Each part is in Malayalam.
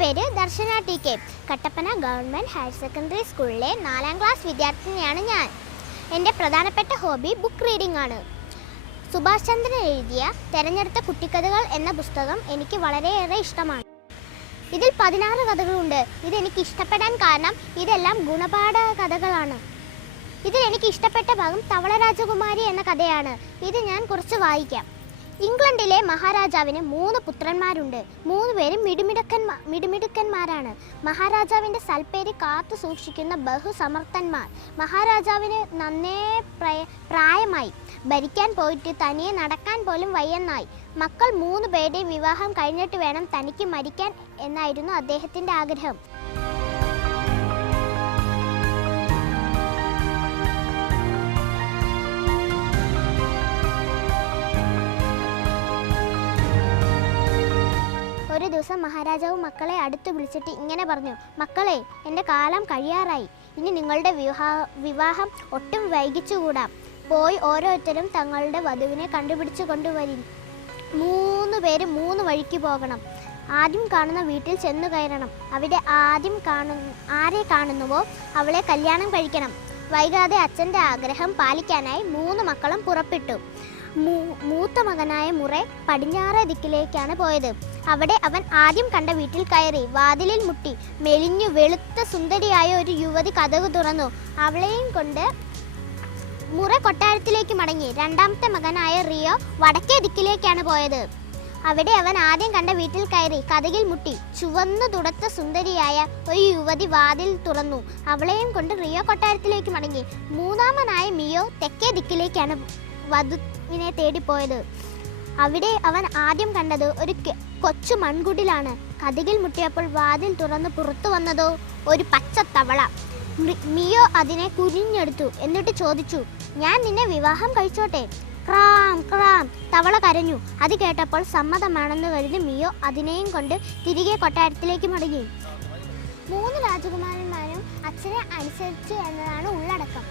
പേര് Darshana T K. Kattappana government higher secondary സ്കൂളിലെ 4ാം ക്ലാസ് വിദ്യാർത്ഥിനിയാണ് ഞാൻ. എൻ്റെ പ്രധാനപ്പെട്ട ഹോബി ബുക്ക് റീഡിംഗ് ആണ്. സുഭാഷ് ചന്ദ്രൻ എഴുതിയ തെരഞ്ഞെടുത്ത കുട്ടിക്കഥകൾ എന്ന പുസ്തകം എനിക്ക് വളരെയേറെ ഇഷ്ടമാണ്. ഇതിൽ 16 കഥകളുണ്ട്. ഇതെനിക്ക് ഇഷ്ടപ്പെടാൻ കാരണം ഇതെല്ലാം ഗുണപാഠ കഥകളാണ്. ഇതിൽ എനിക്ക് ഇഷ്ടപ്പെട്ട ഭാഗം തവള രാജകുമാരി എന്ന കഥയാണ്. ഇത് ഞാൻ കുറച്ച് വായിക്കാം. ഇംഗ്ലണ്ടിലെ മഹാരാജാവിന് 3 പുത്രന്മാരുണ്ട്. 3 പേരും മിടുമിടുക്കന്മാരാണ്. മഹാരാജാവിൻ്റെ സൽപ്പേര് കാത്തു സൂക്ഷിക്കുന്ന ബഹുസമർത്ഥന്മാർ. മഹാരാജാവിന് നന്നേ പ്രായമായി. ഭരിക്കാൻ പോയിട്ട് തനിയെ നടക്കാൻ പോലും വയ്യെന്നായി. മക്കൾ 3 പേരുടെയും വിവാഹം കഴിഞ്ഞിട്ട് വേണം തനിക്ക് മരിക്കാൻ എന്നായിരുന്നു അദ്ദേഹത്തിൻ്റെ ആഗ്രഹം. ഒരു ദിവസം മഹാരാജാവ് മക്കളെ അടുത്ത് വിളിച്ചിട്ട് ഇങ്ങനെ പറഞ്ഞു: മക്കളെ, എൻ്റെ കാലം കഴിയാറായി. ഇനി നിങ്ങളുടെ വിവാഹം ഒട്ടും വൈകിച്ചുകൂടാ. പോയി ഓരോരുത്തരും തങ്ങളുടെ വധുവിനെ കണ്ടുപിടിച്ച് കൊണ്ടുവരും. 3 പേരും 3 വഴിക്ക് പോകണം. ആദ്യം കാണുന്ന വീട്ടിൽ ചെന്നു കയറണം. അവിടെ ആരെ കാണുന്നുവോ അവളെ കല്യാണം കഴിക്കണം. വൈകാതെ അച്ഛൻ്റെ ആഗ്രഹം പാലിക്കാനായി 3 മക്കളും പുറപ്പെട്ടു. മൂത്ത മകനായ മുറേ പടിഞ്ഞാറേ ദിക്കിലേക്കാണ് പോയത്. അവിടെ അവൻ ആദ്യം കണ്ട വീട്ടിൽ കയറി. വാതിലിൽ മുട്ടി. മെലിഞ്ഞു വെളുത്ത സുന്ദരിയായ ഒരു യുവതി കതക് തുറന്നു. അവളെയും കൊണ്ട് മുറേ കൊട്ടാരത്തിലേക്ക് മടങ്ങി. രണ്ടാമത്തെ മകനായ റിയോ വടക്കേ ദിക്കിലേക്കാണ് പോയത്. അവിടെ അവൻ ആദ്യം കണ്ട വീട്ടിൽ കയറി. കതകിൽ മുട്ടി. ചുവന്നു തുടുത്ത സുന്ദരിയായ ഒരു യുവതി വാതിൽ തുറന്നു. അവളെയും കൊണ്ട് റിയോ കൊട്ടാരത്തിലേക്ക് മടങ്ങി. മൂന്നാമനായ മിയോ തെക്കേ ദിക്കിലേക്കാണ് വധുവിനെ തേടിപ്പോയത്. അവിടെ അവൻ ആദ്യം കണ്ടത് ഒരു കൊച്ചു മൺകുടിലാണ്. കതകിൽ മുട്ടിയപ്പോൾ വാതിൽ തുറന്ന് പുറത്തു വന്നതോ ഒരു പച്ച തവള. മിയോ അതിനെ കുരിഞ്ഞെടുത്തു. എന്നിട്ട് ചോദിച്ചു: ഞാൻ നിന്നെ വിവാഹം കഴിച്ചോട്ടെ? ക്രാം ക്രാം തവള കരഞ്ഞു. അത് കേട്ടപ്പോൾ സമ്മതമാണെന്ന് കരുതി മിയോ അതിനെയും കൊണ്ട് തിരികെ കൊട്ടാരത്തിലേക്ക് മടങ്ങി. 3 രാജകുമാരന്മാരും അച്ഛനെ അനുസരിച്ചു എന്നതാണ് ഉള്ളടക്കം.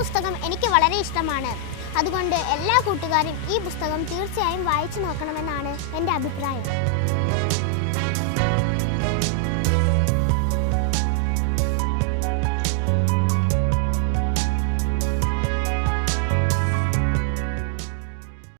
പുസ്തകം എനിക്ക് വളരെ ഇഷ്ടമാണ്. അതുകൊണ്ട് എല്ലാ കൂട്ടുകാരും ഈ പുസ്തകം തീർച്ചയായും വായിച്ചു നോക്കണമെന്നാണ് എൻ്റെ അഭിപ്രായം.